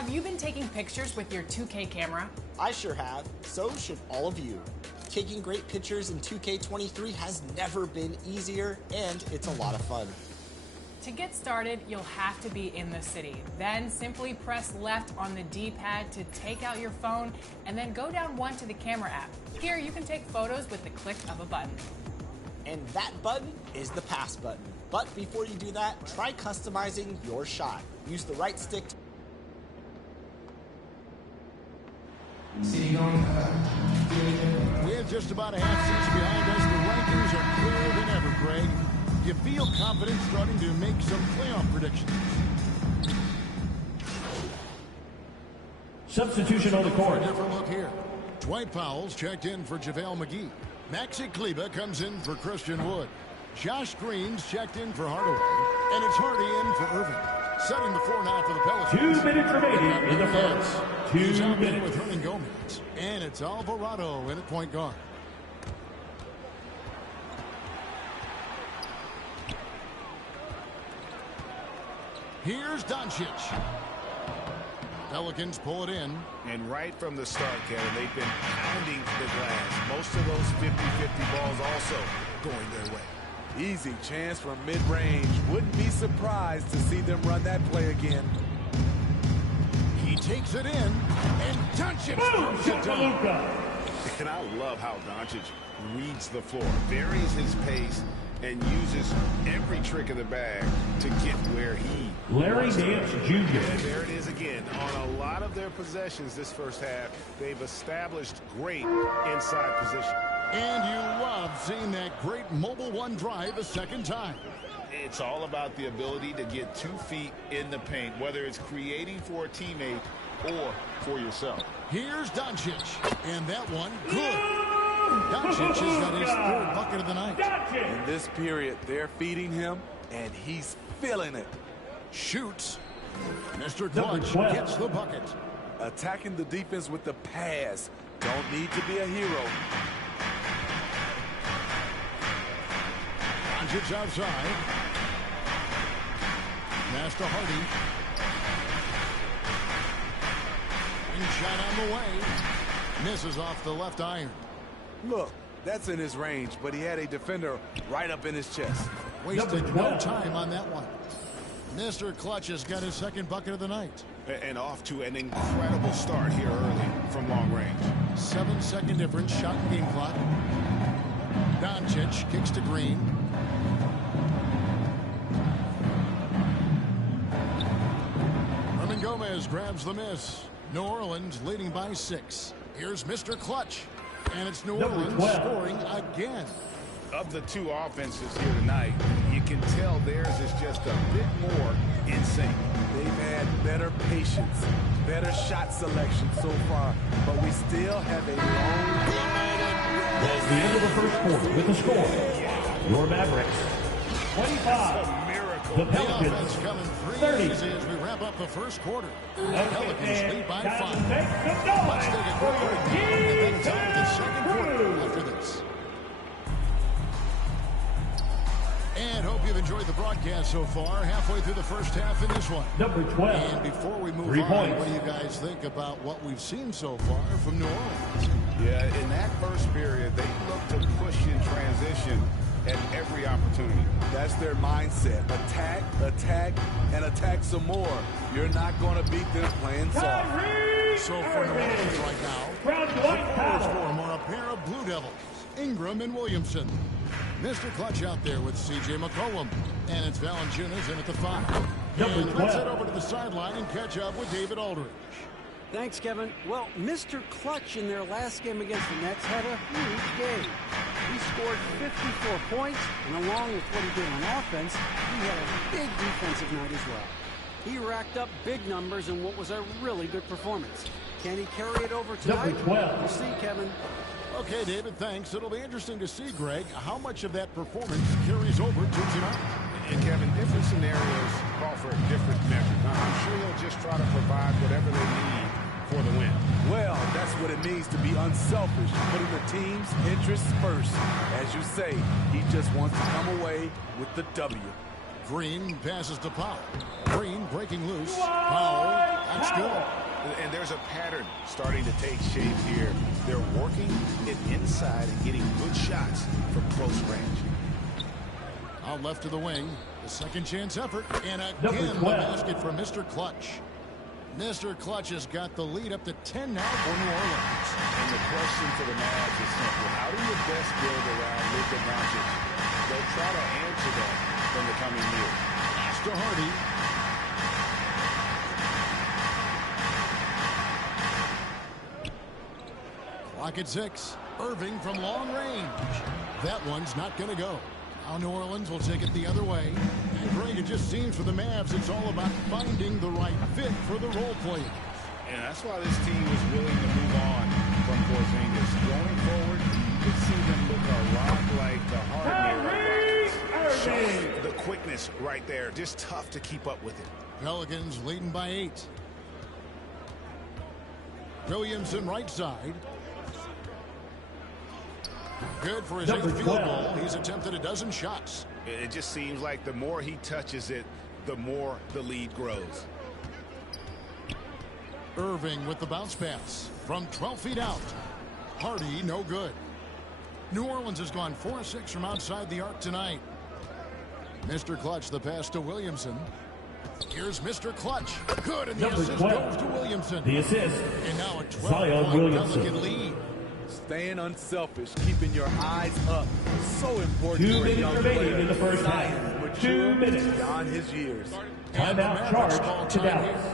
Have you been taking pictures with your 2K camera? I sure have. So should all of you. Taking great pictures in 2K23 has never been easier, and it's a lot of fun. To get started, you'll have to be in the city. Then simply press left on the D-pad to take out your phone, and then go down one to the camera app. Here, you can take photos with the click of a button. And that button is the pass button. But before you do that, try customizing your shot. Use the right stick. With just about a half season behind us, the rankings are clearer than ever, Greg. You feel confident starting to make some playoff predictions. Substitution on the court. Different look here. Dwight Powell's checked in for JaVale McGee. Maxi Kleber comes in for Christian Wood. Josh Green's checked in for Hardaway. And it's Hardy in for Irving. Setting the floor now for the Pelicans. 2 minutes remaining in the first. 2 minutes. With Hernan Gomez. And it's Alvarado in at point guard. Here's Doncic. Pelicans pull it in. And right from the start, Kevin, they've been pounding the glass. Most of those 50-50 balls also going their way. Easy chance from mid-range. Wouldn't be surprised to see them run that play again. He takes it in, and Doncic throws it down. And I love how Doncic reads the floor, varies his pace, and uses every trick of the bag to get where he Larry Nance Jr. And there it is again. On a lot of their possessions this first half, they've established great inside position. And you love seeing that great mobile one drive a second time. It's all about the ability to get 2 feet in the paint, whether it's creating for a teammate or for yourself. Here's Doncic, and that one good. Doncic has got his 3rd bucket of the night. In this period, they're feeding him, and he's feeling it. Shoots. Mr. Clutch gets the bucket. Attacking the defense with the pass. Don't need to be a hero. Doncic outside. Master Hardy. And shot on the way. Misses off the left iron. Look, that's in his range, but he had a defender right up in his chest. Wasted no time on that one. Mr. Clutch has got his 2nd bucket of the night. And off to an incredible start here early from long range. 7-second difference, shot and game clock. Doncic kicks to Green. Hernan Gomez grabs the miss. New Orleans leading by 6. Here's Mr. Clutch. And it's New Orleans scoring again. Of the 2 offenses here tonight, you can tell theirs is just a bit more in sync. They've had better patience, better shot selection so far, but we still have a long way. That's the end of the first quarter with the score. Your Mavericks, 25. The Pelicans, coming 30. As we wrap up the first quarter. Okay, Pelicans lead by 5. Let's take a quick break and then it's on to the second quarter after this. And hope you've enjoyed the broadcast so far. Halfway through the first half in this one. Number 12. And before we move 3 on, points. what do you guys think about what we've seen so far from New Orleans? Yeah, in that first period, they looked to push in transition at every opportunity. That's their mindset. Attack, attack, and attack some more. You're not going to beat them playing soft. So for New Orleans right now, the forwards for them are a pair of Blue Devils, Ingram and Williamson. Mr. Clutch out there with C.J. McCollum. And it's Valanciunas in at the 5. And let's head over to the sideline and catch up with David Aldridge. Thanks, Kevin. Well, Mr. Clutch in their last game against the Nets had a huge game. He scored 54 points, and along with what he did on offense, he had a big defensive night as well. He racked up big numbers in what was a really good performance. Can he carry it over tonight? We'll see, Kevin. Okay, David, thanks. It'll be interesting to see, Greg, how much of that performance carries over to tonight. And Kevin, different scenarios call for a different measure. I'm sure he'll just try to provide whatever they need for the win. Well, that's what it means to be unselfish, putting the team's interests first. As you say, he just wants to come away with the W. Green passes to Powell. Green breaking loose. Powell, a That's good. And there's a pattern starting to take shape here. They're working it inside and getting good shots from close range. Out left to the wing. The second chance effort. And again, the basket for Mr. Clutch. Mr. Clutch has got the lead up to 10 now for New Orleans. And the question for the Mavs is simple. How do you best build around Luka Doncic? They'll try to answer that in the coming years. Pass to Hardy. Clock at 6. Irving from long range. That one's not going to go. Now New Orleans will take it the other way. And Greg, it just seems for the Mavs it's all about finding the right fit for the role players. And that's why this team is willing to move on from Porzingis. Going forward, you see them look a lot like the Harden. Showing the quickness right there. Just tough to keep up with it. Pelicans leading by 8. Williamson right side. Good for his 8th field goal. He's attempted a dozen shots. It just seems like the more he touches it, the more the lead grows. Irving with the bounce pass from 12 feet out. Hardy, no good. New Orleans has gone 4-6 from outside the arc tonight. Mr. Clutch, the pass to Williamson. Here's Mr. Clutch. Good, and the assist goes to Williamson. The assist. And now a 12-point Pelican lead. Staying unselfish, keeping your eyes up. So important. 2 minutes remaining in the first half. 2 minutes. Beyond his years. Timeout charge to Dallas.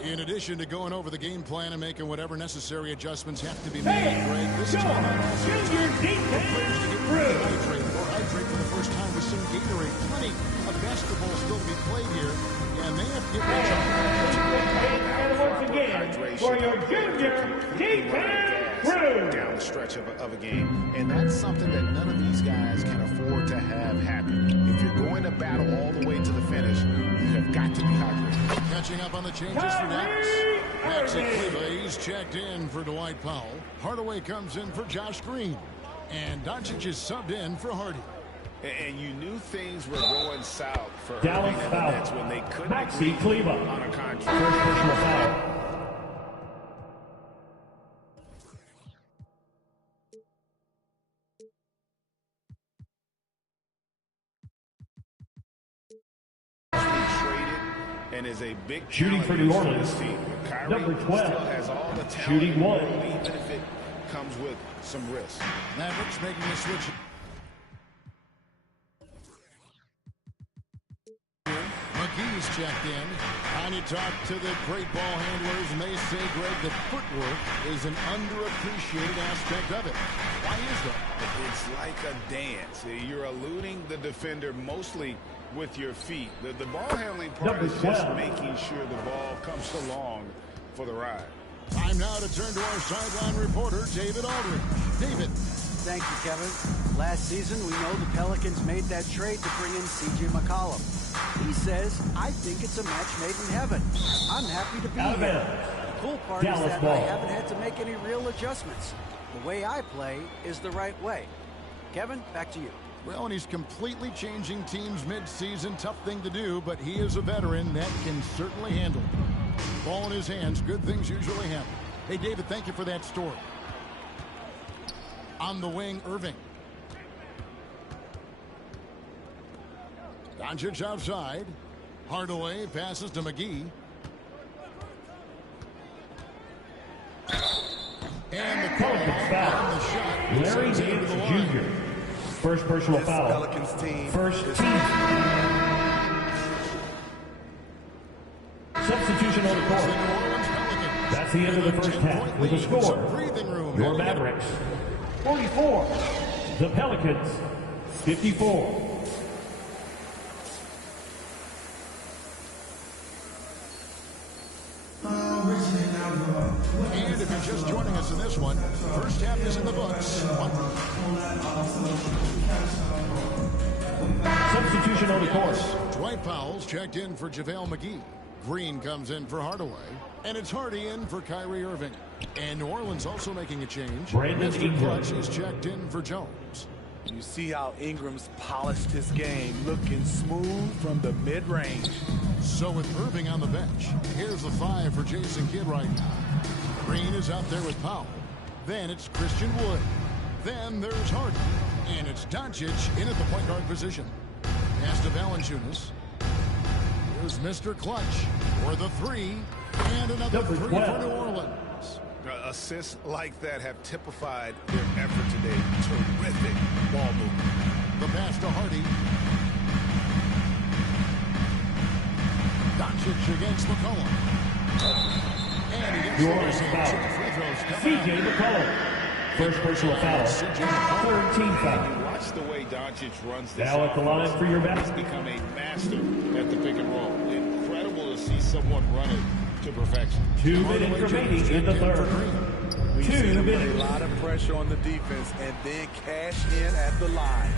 In addition to going over the game plan and making whatever necessary adjustments have to be made, Greg, this time Junior hydrate for the first time with some Gatorade. Plenty of basketball still to be played here, and they have to get And once again, for your junior D10 crew. Down the stretch of a game. And that's something that none of these guys can afford to have happen. If you're going to battle all the way to the finish, you have got to be hydrated. Catching up on the changes for Dallas. Maxi Kleber, he's checked in for Dwight Powell. Hardaway comes in for Josh Green. And Doncic is subbed in for Hardy. And you knew things were going south for Dallas Irving and the foul. Nets when they couldn't Maxi agree Kleber. on a contract. First personal foul. And is a big shooting for New Orleans. Team. Kyrie Number 12. still has all the talent Shooting 1. even if it comes with some risk. Mavericks making a switch. McGee's checked in. And you talk to the great ball handlers, and they say, Greg, that footwork is an underappreciated aspect of it. Why is that? It's like a dance. You're eluding the defender mostly with your feet. The ball handling part Number is 12. just making sure the ball comes along for the ride. Time now to turn to our sideline reporter, David Aldridge. David. Thank you, Kevin. Last season, we know the Pelicans made that trade to bring in C.J. McCollum. He says, I think it's a match made in heaven. I'm happy to be here. The cool part is that I haven't had to make any real adjustments. The way I play is the right way. Kevin, back to you. Well, and he's completely changing teams mid-season. Tough thing to do, but he is a veteran that can certainly handle it. Ball in his hands, good things usually happen. Hey, David, thank you for that story. On the wing, Irving. Doncic outside. Hardaway passes to McGee. And the call on the shot. Larry Nance Jr. First personal foul. Pelicans team. First team. Substitution on the court. That's the end of the first half with the score. Your Mavericks 44. The Pelicans 54. And if you're just joining us in this one, first half is in the books. Substitution on the court. Dwight Powell's checked in for JaVale McGee. Green comes in for Hardaway. And it's Hardy in for Kyrie Irving. And New Orleans also making a change. Brandon Mr. Ingram Clutch is checked in for Jones. You see how Ingram's polished his game, looking smooth from the mid-range. So with Irving on the bench, here's the 5 for Jason Kidd right now. Green is out there with Powell. Then it's Christian Wood. Then there's Harden. And it's Doncic in at the point guard position. Pass to Valanciunas. Here's Mr. Clutch for the 3. And another 3 for New Orleans. Assists like that have typified their effort today. Terrific ball movement. The pass to Hardy. Doncic against McCollum. And he gets New the Orleans whistle. foul. 2 free throws coming C.J. out. McCollum. First personal foul. Third team foul. Watch the way Doncic runs this. Now at the line for your He's basket. become a master at the pick and roll. Incredible to see someone run it to perfection. 2 minutes remaining in the third. We've 2 seen him put a minutes. lot of pressure on the defense and then cash in at the line.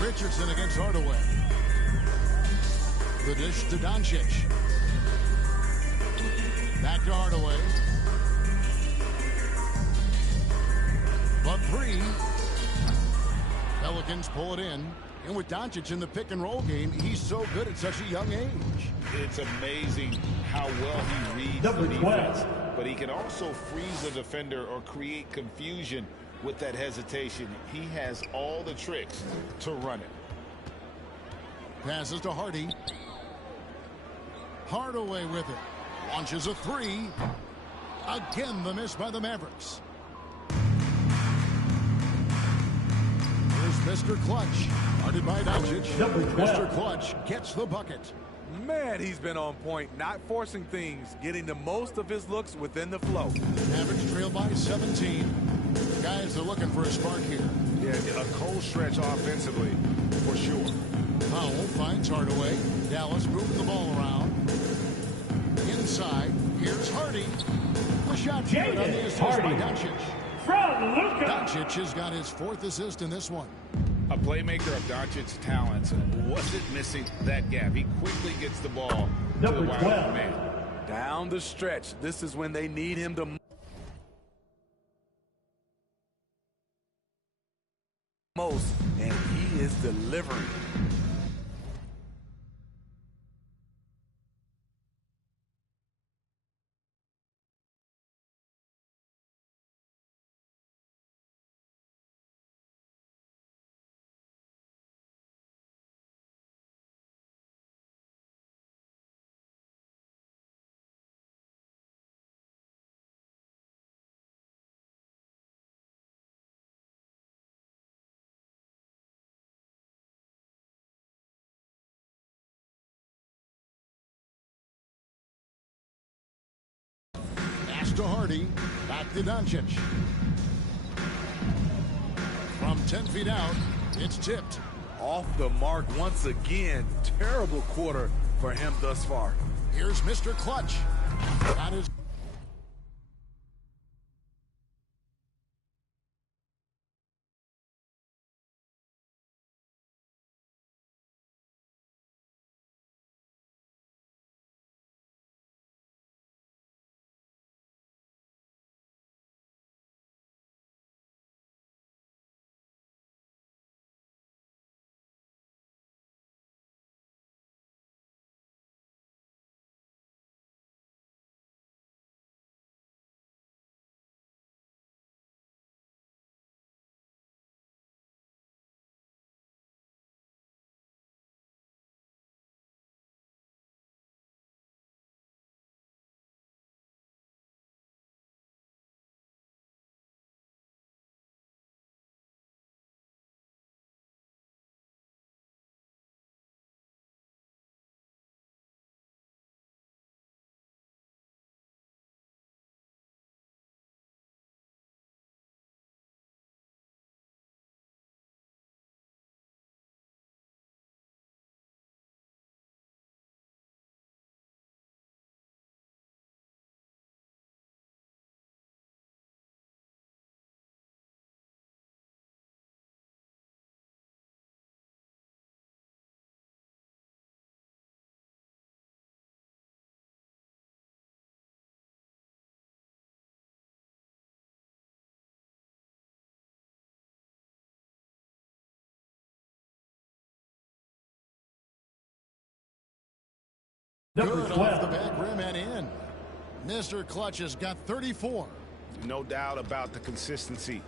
Richardson against Hardaway. The dish to Doncic. Back to Hardaway. The 3. Pelicans pull it in. And with Doncic in the pick and roll game, he's so good at such a young age. It's amazing how well he reads Number the defense. 12. But he can also freeze a defender or create confusion with that hesitation. He has all the tricks to run it. Passes to Hardy. Hardaway with it. Launches a 3. Again, the miss by the Mavericks. Here's Mr. Clutch. Guarded by Doncic. Number 12. Mr. Clutch gets the bucket. Man, he's been on point, not forcing things, getting the most of his looks within the flow. Mavericks trail by 17. Guys are looking for a spark here. Yeah, a cold stretch offensively, for sure. Powell finds Hardaway. Dallas moving the ball around. Inside, here's Hardy. The shot good on the assist by Hardy. Doncic. From Luka. Doncic has got his 4th assist in this one. A playmaker of Doncic's talents wasn't missing that gap. He quickly gets the ball to Number the wide 12. open man. Down the stretch, this is when they need him the most, and he is delivering. Pass to Hardy. Back to Doncic. From 10 feet out, it's tipped. Off the mark once again. Terrible quarter for him thus far. Here's Mr. Clutch. Got his Good off the back rim and in. Mr. Clutch has got 34. No doubt about the consistency.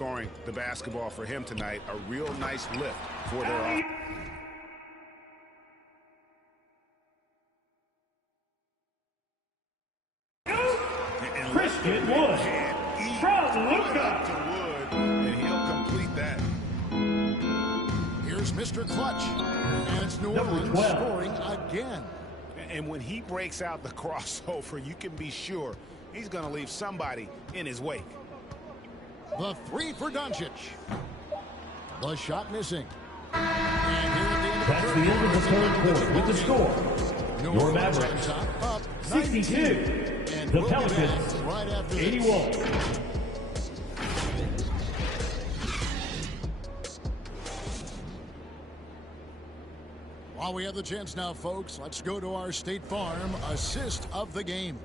Scoring the basketball for him tonight, a real nice lift for their Christian Wood from Luka. And he'll complete that. Here's Mr. Clutch, and it's New Orleans scoring again. And when he breaks out the crossover, you can be sure he's going to leave somebody in his wake. The three for Doncic. The shot missing. And here at That's the end of the third quarter with the score. Your Mavericks, 62. The Pelicans, right 81. While we have the chance now, folks, let's go to our State Farm assist of the game.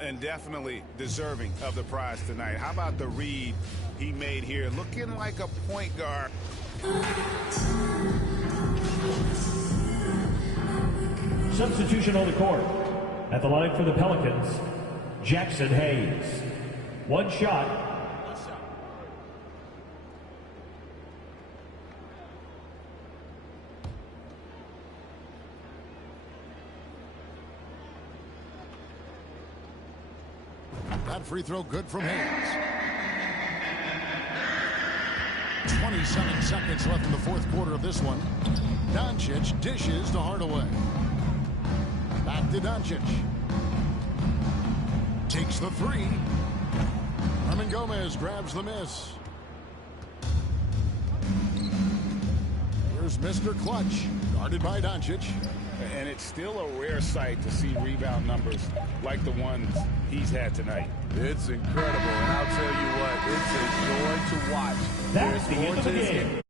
And definitely deserving of the prize tonight. How about the read he made here? Looking like a point guard. Substitution on the court. At the line for the Pelicans, Jackson Hayes. One shot. That free throw good from Hayes. 27 seconds left in the fourth quarter of this one. Doncic dishes to Hardaway. Back to Doncic. Takes the three. Hernan Gomez grabs the miss. Here's Mr. Clutch, guarded by Doncic. And it's still a rare sight to see rebound numbers like the ones he's had tonight. It's incredible, and I'll tell you what, it's a joy to watch. That's the end of the game.